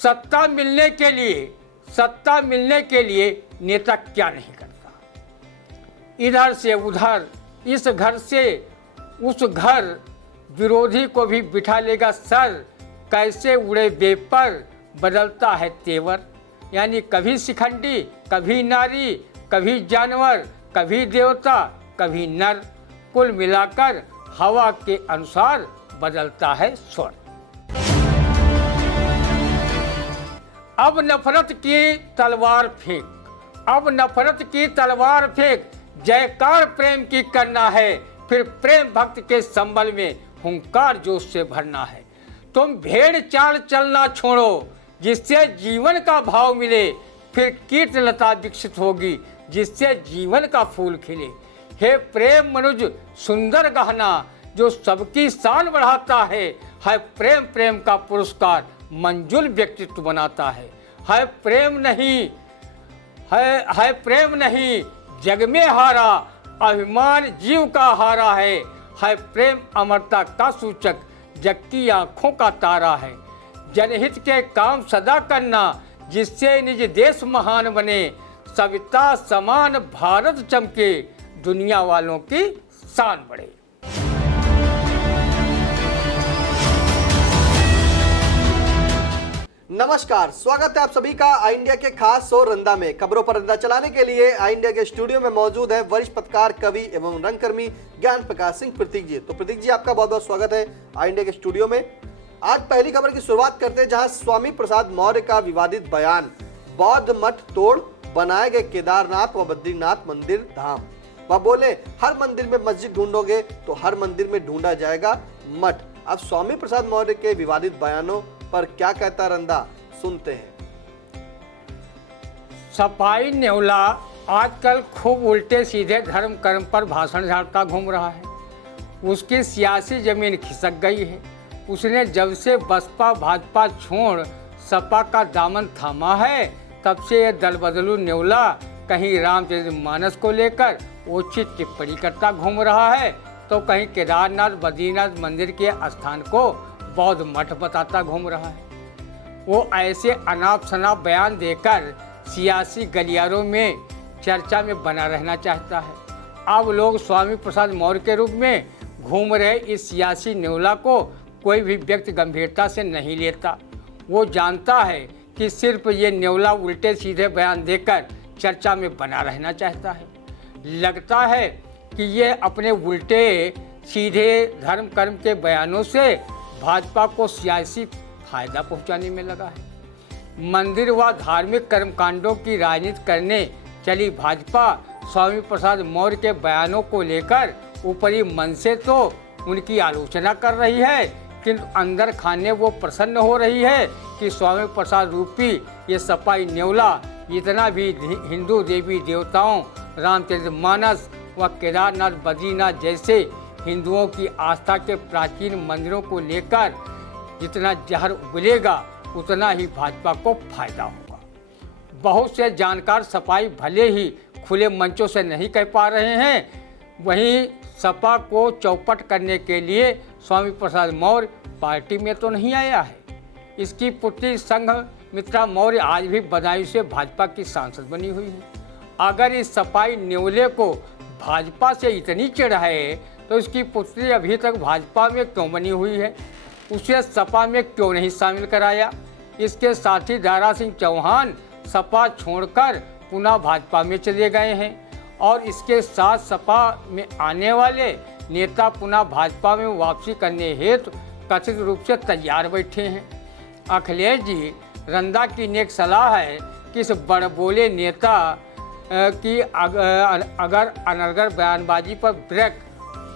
सत्ता मिलने के लिए नेता क्या नहीं करता। इधर से उधर, इस घर से उस घर, विरोधी को भी बिठा लेगा सर, कैसे उड़े बेपर, बदलता है तेवर। यानी कभी शिखंडी, कभी नारी, कभी जानवर, कभी देवता, कभी नर, कुल मिलाकर हवा के अनुसार बदलता है स्वर। अब नफरत की तलवार फेंक, अब नफरत की तलवार फेंक, जयकार प्रेम की करना है, फिर प्रेम भक्त के संबल में हुंकार जोश से भरना है। तुम भेड़ चाल चलना छोड़ो, जिससे जीवन का भाव मिले, फिर कीट लता विकसित होगी, जिससे जीवन का फूल खिले। हे प्रेम मनुज सुंदर गहना, जो सबकी शान बढ़ाता है प्रेम, प्रेम का पुरस्कार मंजुल व्यक्तित्व बनाता है प्रेम नहीं, है प्रेम नहीं जग में हारा, अभिमान जीव का हारा है प्रेम अमरता का सूचक, जग की आँखों का तारा है। जनहित के काम सदा करना, जिससे निज देश महान बने, सविता समान भारत चमके, दुनिया वालों की शान बढ़े। नमस्कार, स्वागत है आप सभी का आई इंडिया के खास शो रंदा में। खबरों पर रंदा चलाने के लिए आई इंडिया के स्टूडियो में मौजूद है वरिष्ठ पत्रकार, कवि एवं रंगकर्मी ज्ञान प्रकाश सिंह प्रतीक जी। तो प्रतीक जी, आपका बहुत बहुत स्वागत है आई इंडिया के स्टूडियो में। आज पहली खबर की शुरुआत करते हैं, जहां स्वामी प्रसाद मौर्य का विवादित बयान, बौद्ध मठ तोड़ बनाए गए केदारनाथ व बद्रीनाथ मंदिर धाम। वह बोले, हर मंदिर में मस्जिद ढूंढोगे तो हर मंदिर में ढूंढा जाएगा मठ। अब स्वामी प्रसाद मौर्य के विवादित बयानों पर क्या कहता रंदा, सुनते हैं। सपाई नेवला आजकल खूब उल्टे सीधे धर्म कर्म पर भाषण झाड़ता घूम रहा है। उसकी सियासी जमीन खिसक गई है। उसने जब से बसपा भाजपा छोड़ सपा का दामन थामा है, तब से यह दल बदलू नेवला कहीं रामचरितमानस को लेकर ओछी टिप्पणी करता घूम रहा है, तो कहीं केदारनाथ बद्रीनाथ मंदिर के स्थान को बौद्ध मठ बताता घूम रहा है। वो ऐसे अनाप शनाप बयान देकर सियासी गलियारों में चर्चा में बना रहना चाहता है। अब लोग स्वामी प्रसाद मौर्य के रूप में घूम रहे इस सियासी नेवला को कोई भी व्यक्ति गंभीरता से नहीं लेता। वो जानता है कि सिर्फ ये नेवला उल्टे सीधे बयान देकर चर्चा में बना रहना चाहता है। लगता है कि ये अपने उल्टे सीधे धर्म कर्म के बयानों से भाजपा को सियासी फायदा पहुंचाने में लगा है। मंदिर व धार्मिक कर्मकांडों की राजनीति करने चली भाजपा स्वामी प्रसाद मौर्य के बयानों को लेकर ऊपरी मन से तो उनकी आलोचना कर रही है, किंतु अंदर खाने वो प्रसन्न हो रही है कि स्वामी प्रसाद रूपी ये सपाई नेवला इतना भी हिंदू देवी देवताओं, रामचरितमानस व केदारनाथ बद्रीनाथ जैसे हिंदुओं की आस्था के प्राचीन मंदिरों को लेकर जितना जहर उगलेगा, उतना ही भाजपा को फायदा होगा। बहुत से जानकार सपाई भले ही खुले मंचों से नहीं कह पा रहे हैं, वहीं सपा को चौपट करने के लिए स्वामी प्रसाद मौर्य पार्टी में तो नहीं आया है। इसकी पुत्री संघमित्रा मौर्य आज भी बदायूं से भाजपा की सांसद बनी हुई है। अगर इस सपाई नेवले को भाजपा से इतनी चिढ़ है, तो इसकी पुत्री अभी तक भाजपा में क्यों बनी हुई है? उसे सपा में क्यों नहीं शामिल कराया? इसके साथी दारा सिंह चौहान सपा छोड़कर पुनः भाजपा में चले गए हैं और इसके साथ सपा में आने वाले नेता पुनः भाजपा में वापसी करने हेतु कथित रूप से तैयार बैठे हैं। अखिलेश जी, रंदा की नेक सलाह है कि इस बड़बोले नेता की अगर अनर्गल बयानबाजी पर ब्रेक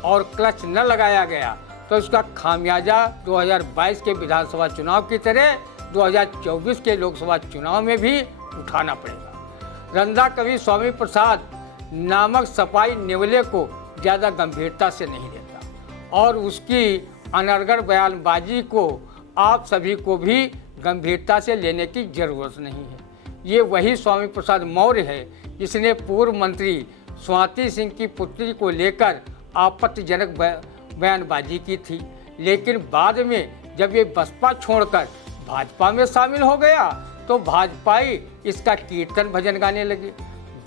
और क्लच न लगाया गया तो इसका खामियाजा 2022 के विधानसभा चुनाव की तरह 2024 के लोकसभा चुनाव में भी उठाना पड़ेगा। रंदा कभी स्वामी प्रसाद नामक सपाई नेवले को ज़्यादा गंभीरता से नहीं लेता और उसकी अनर्गल बयानबाजी को आप सभी को भी गंभीरता से लेने की ज़रूरत नहीं है। ये वही स्वामी प्रसाद मौर्य है जिसने पूर्व मंत्री स्वाति सिंह की पुत्री को लेकर आपत्तिजनक बयानबाजी की थी, लेकिन बाद में जब ये बसपा छोड़कर भाजपा में शामिल हो गया तो भाजपाई इसका कीर्तन भजन गाने लगे।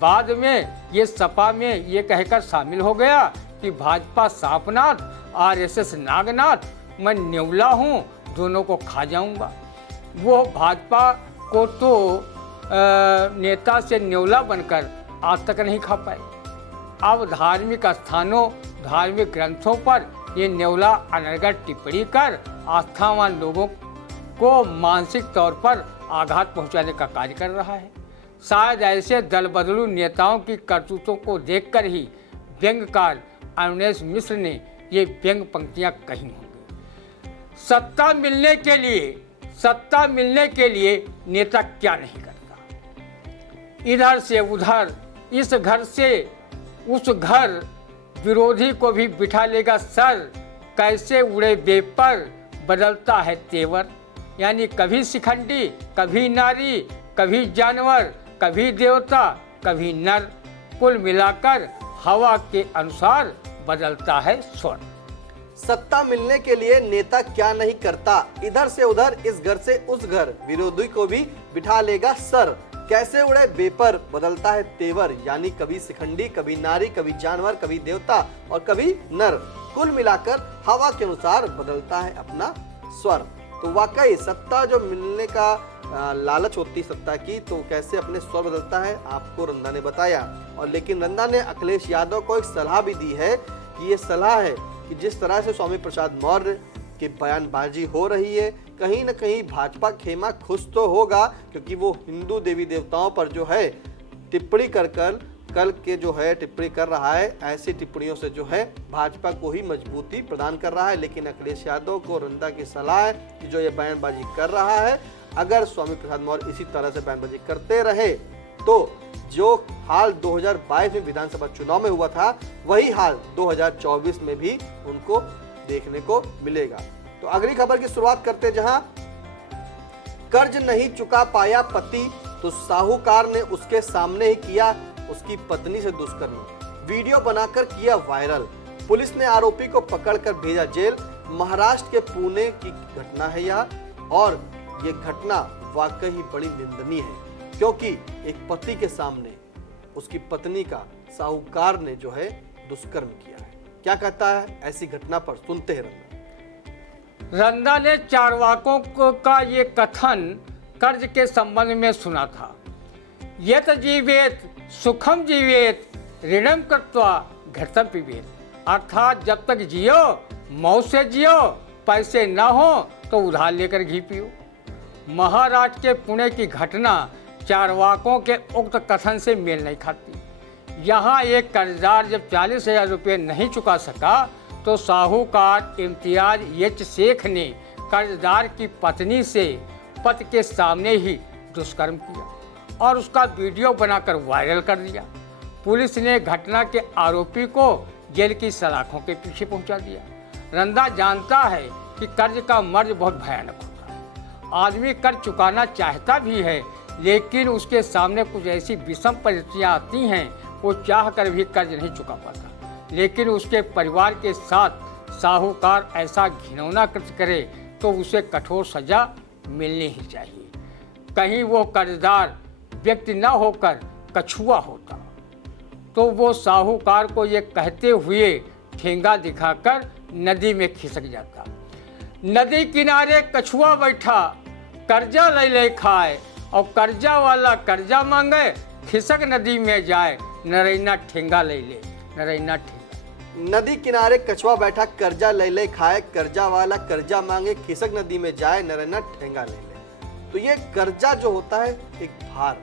बाद में ये सपा में ये कहकर शामिल हो गया कि भाजपा सांपनाथ, आरएसएस नागनाथ, मैं नेवला हूँ, दोनों को खा जाऊंगा। वो भाजपा को तो नेता से नेवला बनकर आज तक नहीं खा पाए। अब धार्मिक स्थानों, धार्मिक ग्रंथों पर ये नेवला अनर्गल टिप्पणी कर आस्थावान लोगों को मानसिक तौर पर आघात पहुंचाने का कार्य कर रहा है। शायद ऐसे दल बदलू नेताओं की करतूतों को देखकर ही व्यंग्यकार अवनीश मिश्र ने ये व्यंग पंक्तियां कही होंगी। सत्ता मिलने के लिए नेता क्या नहीं करता। इधर से उधर, इस घर से उस घर, विरोधी को भी बिठा लेगा सर, कैसे उड़े बेपर, बदलता है तेवर। यानी कभी शिखंडी, कभी नारी, कभी जानवर, कभी देवता, कभी नर, कुल मिलाकर हवा के अनुसार बदलता है स्वर। सत्ता मिलने के लिए नेता क्या नहीं करता, इधर से उधर, इस घर से उस घर, विरोधी को भी बिठा लेगा सर, कैसे उड़े बेपर, बदलता है तेवर। यानी कभी शिखंडी, कभी नारी, कभी जानवर, कभी देवता और कभी नर, कुल मिलाकर हवा के अनुसार बदलता है अपना स्वर। तो वाकई सत्ता जो मिलने का लालच होती सत्ता की, तो कैसे अपने स्वर बदलता है आपको रंधा ने बताया। और लेकिन रंधा ने अखिलेश यादव को एक सलाह भी दी है कि ये सलाह है कि जिस तरह से स्वामी प्रसाद मौर्य की बयानबाजी हो रही है, कहीं न कहीं भाजपा खेमा खुश तो होगा, क्योंकि वो हिंदू देवी देवताओं पर जो है टिप्पणी कर कल के जो है टिप्पणी कर रहा है। ऐसी टिप्पणियों से जो है भाजपा को ही मजबूती प्रदान कर रहा है। लेकिन अखिलेश यादव को रंधा की सलाह है कि जो ये बयानबाजी कर रहा है, अगर स्वामी प्रसाद मौर्य इसी तरह से बयानबाजी करते रहे तो जो हाल 2022 में विधानसभा चुनाव में हुआ था, वही हाल 2024 में भी उनको देखने को मिलेगा। तो अगली खबर की शुरुआत करते, जहां कर्ज नहीं चुका पाया पति तो साहूकार ने उसके सामने ही किया उसकी पत्नी से दुष्कर्म, वीडियो बनाकर किया वायरल। पुलिस ने आरोपी को पकड़कर भेजा जेल। महाराष्ट्र के पुणे की घटना है यह, और ये घटना वाकई ही बड़ी निंदनीय है, क्योंकि एक पति के सामने उसकी पत्नी का साहूकार ने जो है दुष्कर्म किया है। क्या कहता है ऐसी घटना पर, सुनते हैं रंधा। रंधा ने चारवाकों का ये कथन कर्ज के संबंध में सुना था। यत जीवेत सुखम जीवेत ऋणम कृत्वा घृतम पिबेत, अर्थात जब तक जियो मौत से जियो, पैसे ना हो तो उधार लेकर घी पियो। महाराष्ट्र के पुणे की घटना चारवाकों के उक्त कथन से मेल नहीं खाती। यहाँ एक कर्जदार जब 40,000 रुपये नहीं चुका सका तो साहूकार इम्तियाज एच शेख ने कर्जदार की पत्नी से पति के सामने ही दुष्कर्म किया और उसका वीडियो बनाकर वायरल कर दिया। पुलिस ने घटना के आरोपी को जेल की सलाखों के पीछे पहुंचा दिया। रंधा जानता है कि कर्ज का मर्ज बहुत भयानक होता है। आदमी कर्ज चुकाना चाहता भी है, लेकिन उसके सामने कुछ ऐसी विषम परिस्थितियाँ आती हैं, वो चाह कर भी कर्ज नहीं चुका पाता। लेकिन उसके परिवार के साथ साहूकार ऐसा घिनौना कृत्य करे तो उसे कठोर सजा मिलनी ही चाहिए। कहीं वो कर्जदार व्यक्ति न होकर कछुआ होता तो वो साहूकार को ये कहते हुए ठेंगा दिखाकर नदी में खिसक जाता। नदी किनारे कछुआ बैठा, कर्जा ले ले खाए, और कर्जा वाला कर्जा मांगे, खिसक नदी में जाए, नरैना ठेंगा ले ले, नरैना ठेंगा। नदी किनारे कछुआ बैठा, कर्जा ले ले खाए, कर्जा वाला कर्जा मांगे, खिसक नदी में जाए, नरैना ठेंगा ले ले। तो ये कर्जा जो होता है एक भार,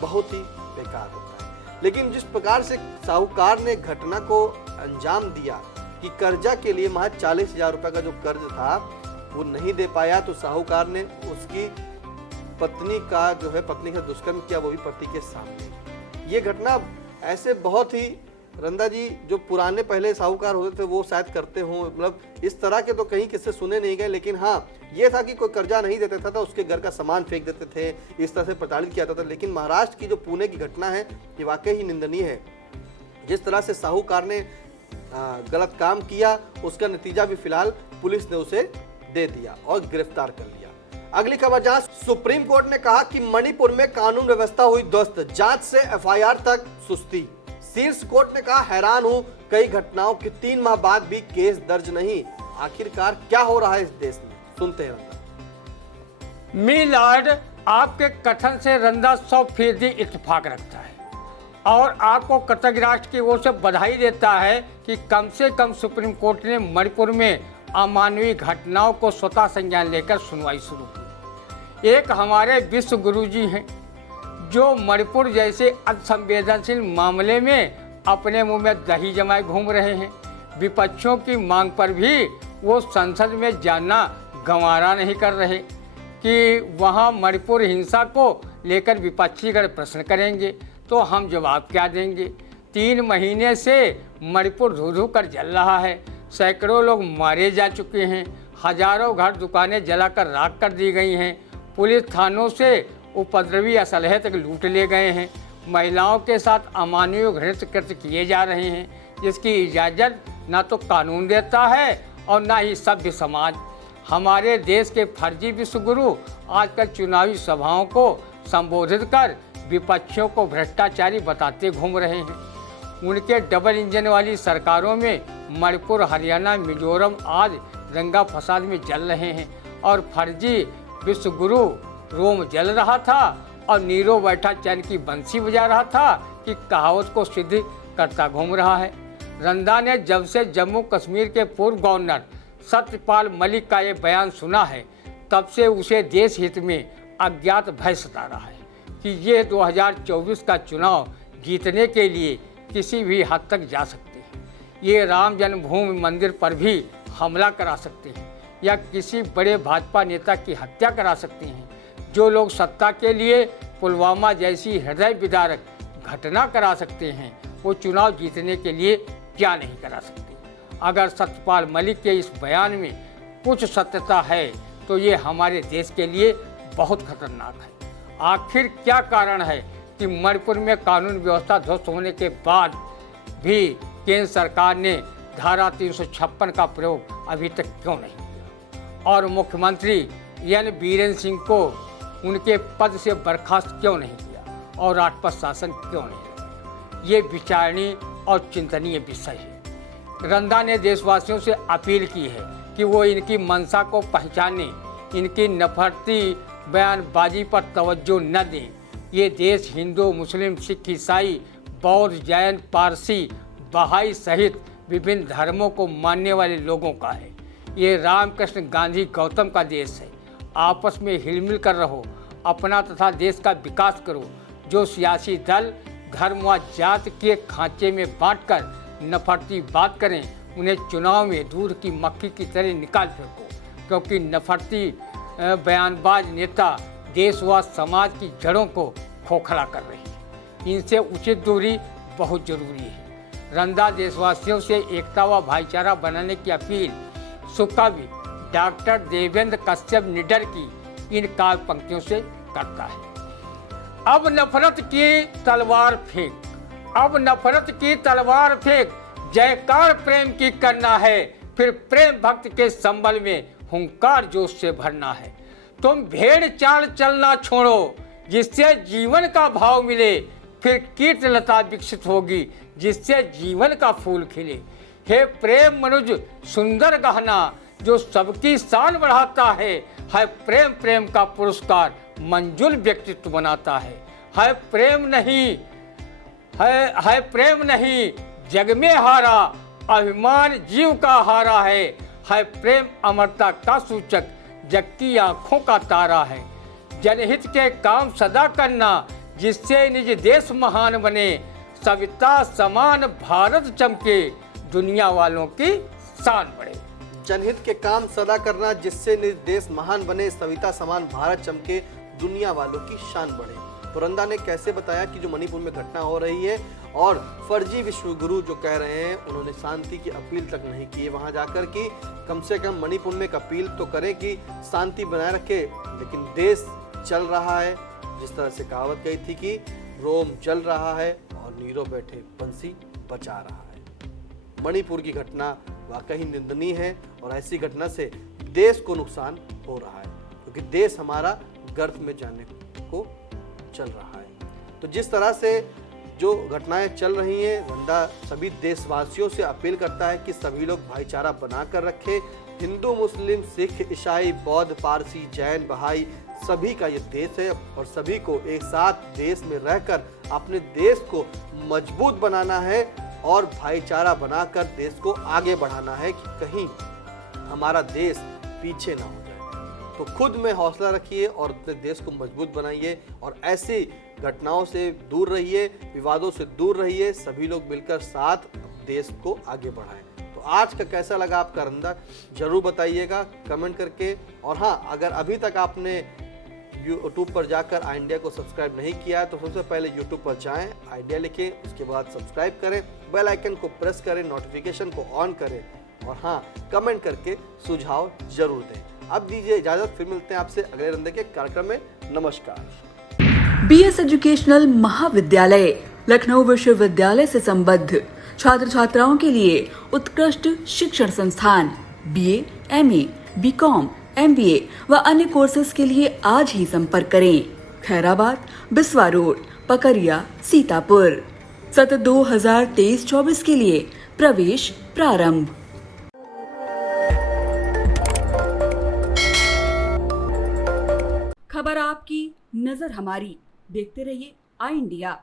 बहुत ही बेकार होता है। लेकिन जिस प्रकार से साहूकार ने घटना को अंजाम दिया कि कर्जा के लिए महज 40,000 रुपये का जो कर्ज था वो नहीं दे पाया, तो साहूकार ने उसकी पत्नी का जो है पत्नी का दुष्कर्म किया, वो भी पति के सामने। ये घटना ऐसे बहुत ही रंधा जी जो पुराने पहले साहूकार होते थे वो शायद करते हों, मतलब इस तरह के तो कहीं किससे सुने नहीं गए। लेकिन हाँ, ये था कि कोई कर्जा नहीं देता था तो उसके घर का सामान फेंक देते थे, इस तरह से प्रताड़ित किया जाता था। लेकिन महाराष्ट्र की जो पुणे की घटना है ये वाकई ही निंदनीय है। जिस तरह से साहूकार ने गलत काम किया, उसका नतीजा भी फिलहाल पुलिस ने उसे दे दिया और गिरफ्तार कर लिया। अगली खबर जहां सुप्रीम कोर्ट ने कहा कि मणिपुर में कानून व्यवस्था हुई ध्वस्त, जांच से एफआईआर तक सुस्ती। शीर्ष कोर्ट ने कहा हैरान हूं, कई घटनाओं के 3 माह बाद भी केस दर्ज नहीं। आखिरकार क्या हो रहा है इस देश में, सुनते हैं। मी लॉर्ड, आपके कथन से रंदा 100% इत्तेफाक रखता है और आपको कृतज्ञ राष्ट्र की ओर से बधाई देता है कि कम से कम सुप्रीम कोर्ट ने मणिपुर में अमानवीय घटनाओं को स्वतः संज्ञान लेकर सुनवाई शुरू की। एक हमारे विश्व गुरु जी हैं जो मणिपुर जैसे अतिसंवेदनशील मामले में अपने मुंह में दही जमाए घूम रहे हैं। विपक्षियों की मांग पर भी वो संसद में जाना गंवारा नहीं कर रहे कि वहाँ मणिपुर हिंसा को लेकर विपक्षीगण प्रश्न करेंगे तो हम जवाब क्या देंगे। 3 महीने से मणिपुर धू धू कर जल रहा है, सैकड़ों लोग मारे जा चुके हैं, हजारों घर दुकानें जलाकर राख कर दी गई हैं, पुलिस थानों से उपद्रवी असलहे तक लूट ले गए हैं, महिलाओं के साथ अमानवीय घृणित कृत्य किए जा रहे हैं जिसकी इजाज़त ना तो कानून देता है और ना ही सभ्य समाज। हमारे देश के फर्जी विश्वगुरु आजकल चुनावी सभाओं को संबोधित कर विपक्षियों को भ्रष्टाचारी बताते घूम रहे हैं। उनके डबल इंजन वाली सरकारों में मणिपुर, हरियाणा, मिजोरम आज दंगा फसाद में जल रहे हैं और फर्जी विश्वगुरु रोम जल रहा था और नीरो बैठा चैन की बंसी बजा रहा था कि कहावत को सिद्ध करता घूम रहा है। रंदा ने जब से जम्मू कश्मीर के पूर्व गवर्नर सत्यपाल मलिक का ये बयान सुना है तब से उसे देश हित में अज्ञात भय सता रहा है कि ये 2024 का चुनाव जीतने के लिए किसी भी हद तक जा सकते हैं। ये राम जन्मभूमि मंदिर पर भी हमला करा सकते हैं या किसी बड़े भाजपा नेता की हत्या करा सकते हैं। जो लोग सत्ता के लिए पुलवामा जैसी हृदय विदारक घटना करा सकते हैं वो चुनाव जीतने के लिए क्या नहीं करा सकते। अगर सत्यपाल मलिक के इस बयान में कुछ सत्यता है तो ये हमारे देश के लिए बहुत खतरनाक है। आखिर क्या कारण है कि मणिपुर में कानून व्यवस्था ध्वस्त होने के बाद भी केंद्र सरकार ने धारा 356 का प्रयोग अभी तक क्यों नहीं किया और मुख्यमंत्री एन बीरेन सिंह को उनके पद से बर्खास्त क्यों नहीं किया और राजपथ शासन क्यों नहीं लगाया। ये विचारणीय और चिंतनीय विषय है। रंदा ने देशवासियों से अपील की है कि वो इनकी मंशा को पहचानें, इनकी नफरती बयानबाजी पर तवज्जो न दें। ये देश हिंदू, मुस्लिम, सिख, ईसाई, बौद्ध, जैन, पारसी, बहाई सहित विभिन्न धर्मों को मानने वाले लोगों का है। ये रामकृष्ण, गांधी, गौतम का देश है। आपस में हिलमिल कर रहो, अपना तथा देश का विकास करो। जो सियासी दल धर्म व जाति के खांचे में बांटकर नफरती बात करें उन्हें चुनाव में दूध की मक्खी की तरह निकाल फेंको, क्योंकि नफरती बयानबाज नेता देश व समाज की जड़ों को खोखला कर रहे हैं। इनसे उचित दूरी बहुत जरूरी है। रंदा देशवासियों से एकता व भाईचारा बनाने की अपील सुकवि डॉक्टर देवेंद्र कश्यप निडर की इन काव्य पंक्तियों से करता है। अब नफरत की तलवार फेंक, अब नफरत की तलवार फेंक, जयकार प्रेम की करना है, फिर प्रेम भक्त के संबल में हुंकार जोश से भरना है। तुम भेड़ चाल चलना छोड़ो जिससे जीवन का भाव मिले, फिर कीर्तलता विकसित होगी जिससे जीवन का फूल खिले। हे प्रेम मनुज सुंदर गहना जो सबकी शान बढ़ाता है प्रेम प्रेम का पुरस्कार मंजुल व्यक्तित्व बनाता है प्रेम नहीं, है प्रेम नहीं जग में हारा, अभिमान जीव का हारा है प्रेम अमरता का सूचक, जग की आँखों का तारा है। जनहित के काम सदा करना जिससे निज देश महान बने, सविता समान भारत चमके, दुनिया वालों की शान बढ़े। जनहित के काम सदा करना जिससे निज देश महान बने, सविता समान भारत चमके, दुनिया वालों की शान बढ़े। तो रंदा ने कैसे बताया कि जो मणिपुर में घटना हो रही है और फर्जी विश्वगुरु जो कह रहे हैं उन्होंने शांति की अपील तक नहीं की है वहां जाकर कि कम से कम मणिपुर में एक अपील तो करें कि शांति बनाए रखे, लेकिन देश चल रहा है। जिस तरह से कहावत कही थी कि रोम जल रहा है और नीरो बैठे बंसी बचा रहा है। मणिपुर की घटना वाकई निंदनीय है और ऐसी घटना से देश को नुकसान हो रहा है। देश हमारा गर्त में जाने को चल रहा है। तो जिस तरह से जो घटनाएं चल रही हैं, रंदा सभी देशवासियों से अपील करता है कि सभी लोग भाईचारा बनाकर रखें। हिंदू, मुस्लिम, सिख, ईसाई, बौद्ध, पारसी, जैन, बहाई सभी का ये देश है और सभी को एक साथ देश में रहकर अपने देश को मजबूत बनाना है और भाईचारा बनाकर देश को आगे बढ़ाना है कि कहीं हमारा देश पीछे ना हो जाए। तो खुद में हौसला रखिए और अपने देश को मजबूत बनाइए और ऐसी घटनाओं से दूर रहिए, विवादों से दूर रहिए। सभी लोग मिलकर साथ देश को आगे बढ़ाएं। तो आज का कैसा लगा आपका रंदा जरूर बताइएगा कमेंट करके। और हाँ, अगर अभी तक आपने यूट्यूब पर जाकर आई इंडिया को सब्सक्राइब नहीं किया है तो सबसे पहले यूट्यूब पर जाएं, आइडिया लिखें, उसके बाद सब्सक्राइब करें, बेल आइकन को प्रेस करें, नोटिफिकेशन को ऑन करें और हाँ, कमेंट करके सुझाव जरूर दें। अब दीजिए इजाजत, फिर मिलते हैं आपसे अगले रंदे के कार्यक्रम में। नमस्कार। बीएस एजुकेशनल महाविद्यालय लखनऊ विश्वविद्यालय से संबद्ध छात्र छात्राओं के लिए उत्कृष्ट शिक्षण संस्थान बीए, एमए, बीकॉम, एमबीए व अन्य कोर्सेज के लिए आज ही संपर्क करें। खैराबाद, बिस्वा रोड, पकरिया, सीतापुर। सत्र 2023-24 के लिए प्रवेश प्रारंभ। खबर आपकी, नजर हमारी। देखते रहिए आई इंडिया।